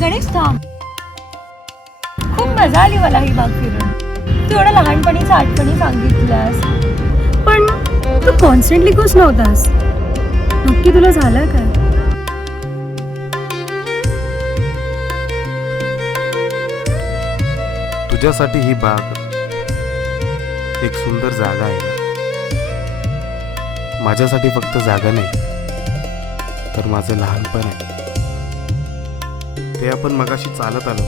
गणेश थांब. खूप मजा आली मला ही बाग फिरून. तू एवढं लहानपणीच आठवणी सांगितल्यास, पण तू कॉन्स्टंटली खुश नव्हतास. नक्की तुला झालं काय? तुझ्यासाठी ही बाग एक सुंदर जागा आहे ना. माझ्यासाठी फक्त जागा नाही, तर माझं लहानपण आहे. ते आपण मगाशी चालत आलो,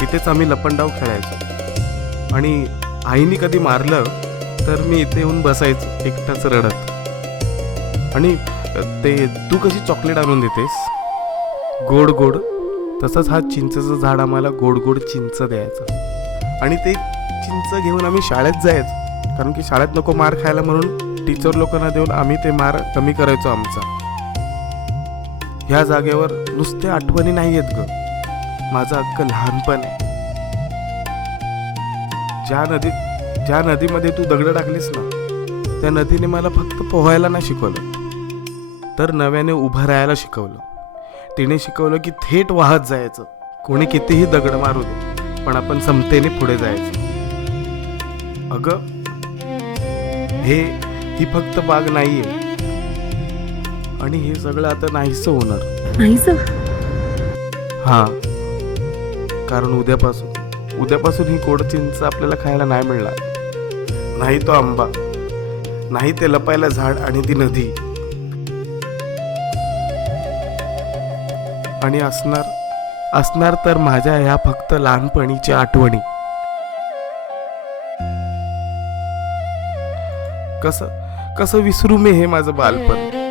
तिथेच आम्ही लपंडाव खेळायचो. आणि आईने कधी मारलं तर मी इथे येऊन बसायचो एकटाच रडत. आणि ते तू कशी चॉकलेट आणून देतेस गोड गोड, तसंच हा चिंचेचं झाड आम्हाला गोड गोड चिंच द्यायचं. आणि ते चिंच घेऊन आम्ही शाळेत जायचो, कारण की शाळेत नको मार खायला म्हणून टीचर लोकांना देऊन आम्ही ते मार कमी करायचो आमचा. ह्या जागेवर नुसते आठवणी नाही आहेत ग, माझं अख्ख लहानपण आहे. ज्या नदीमध्ये तू दगड टाकलीस ना, त्या नदीने मला फक्त पोहायला नाही शिकवलं, तर नव्याने उभं राहायला शिकवलं. तिने शिकवलं की थेट वाहत जायचं, कोणी कितीही दगड मारू दे, पण आपण समतेने पुढे जायचं. अगं, ही फक्त बाग नाहीये, आणि हे सगळं आता नाहीसं होणार. नाहीसं? हा, कारण उद्यापासून ही गोड चिंच आपल्याला खायला नाही मिळणार. नाही तो आंबा, नाही ते लपायला झाड आणि ती नदी. आणि असणार तर माझ्या ह्या फक्त लहानपणीच्या आठवणी. कसं विसरू मी हे माझं बालपण.